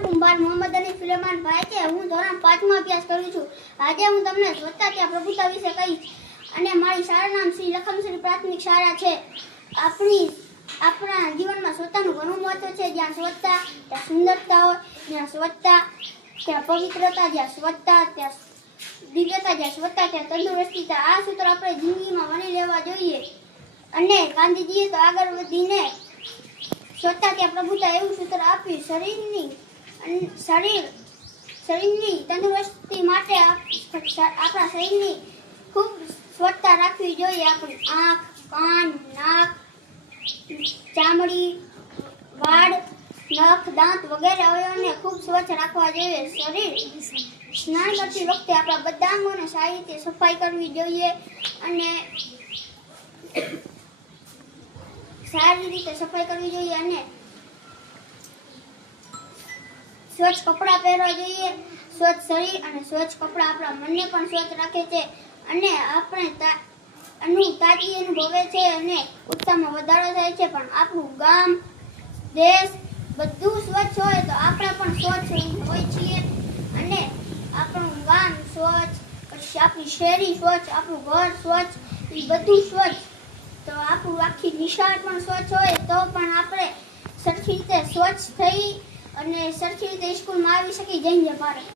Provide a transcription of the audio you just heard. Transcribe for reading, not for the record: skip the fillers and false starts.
નામ કુંભાર મોહમ્મદ અલી સુલેમાન ભાઈ છે। હું ધોરણ 5 માં અભ્યાસ કરું છું। આજે હું તમને સ્વચ્છતા કે પ્રભુતા વિશે કહીશ અને મારી શાળાનું નામ શ્રી લખમશ્રી પ્રાથમિક શાળા છે। આપણા જીવનમાં સ્વચ્છતાનું ઘણું મહત્વ છે। જ્યાં સ્વચ્છતા ત્યાં સુંદરતા હોય, જ્યાં સ્વચ્છતા ત્યાં પવિત્રતા, જ્યાં સ્વચ્છતા ત્યાં દિવ્યતા, જ્યાં સ્વચ્છતા ત્યાં તંદુરસ્તી। આ સૂત્ર આપણે જિંદગીમાં વણી લેવા જોઈએ અને ગાંધીજીએ તો આગળ વધીને સ્વચ્છતા ત્યાં પ્રભુતા એવું સૂત્ર આપ્યું। શરીરની તંદુરસ્તી માટે આપણા શરીરની ખૂબ સ્વચ્છતા રાખવી જોઈએ। આપણી આંખ, કાન, નાક, ચામડી, વાળ, નખ, દાંત વગેરે અવયવોને ખૂબ સ્વચ્છ રાખવા જોઈએ। શરીર સ્નાન કરતી વખતે આપણા બધા અંગોને સારી રીતે સફાઈ કરવી જોઈએ અને સ્વચ્છ કપડાં પહેરવા જોઈએ। સ્વચ્છ શરીર અને સ્વચ્છ કપડાં આપણા મનને પણ સ્વચ્છ રાખે છે અને આપણે તાજગી અનુભવે છે અને ઉત્સાહમાં વધારો થાય છે। પણ આપણું ગામ, દેશ બધું સ્વચ્છ હોય તો આપણે પણ સ્વચ્છ હોય છીએ અને આપણું ગામ સ્વચ્છ, પછી આપણી શેરી સ્વચ્છ, આપણું ઘર સ્વચ્છ, એ બધું સ્વચ્છ તો આપણું આખી નિશાળ પણ સ્વચ્છ હોય તો પણ આપણે સરખી રીતે સ્વચ્છ થઈ અને સરખી રીતે સ્કૂલમાં આવી શકી। જય હિન્દ, જય ભારત।